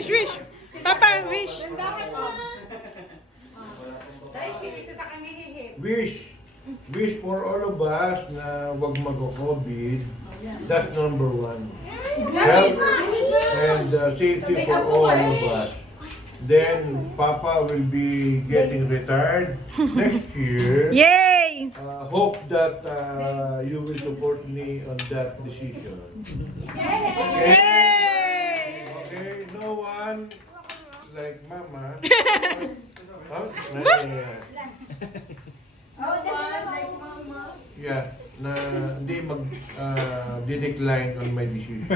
wish. Papa, wish. Wish for all of us na wag mag-COVID. That's number one. Health and safety for all of us. Then Papa will be getting retired next year. Yay! Hope that you will support me on that decision. Okay? Yay! Okay, no one like Mama. Huh? Yeah, na hindi mag-decline on my decision.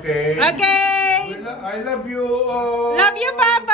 Okay. Okay. I love you all. Love you, Papa.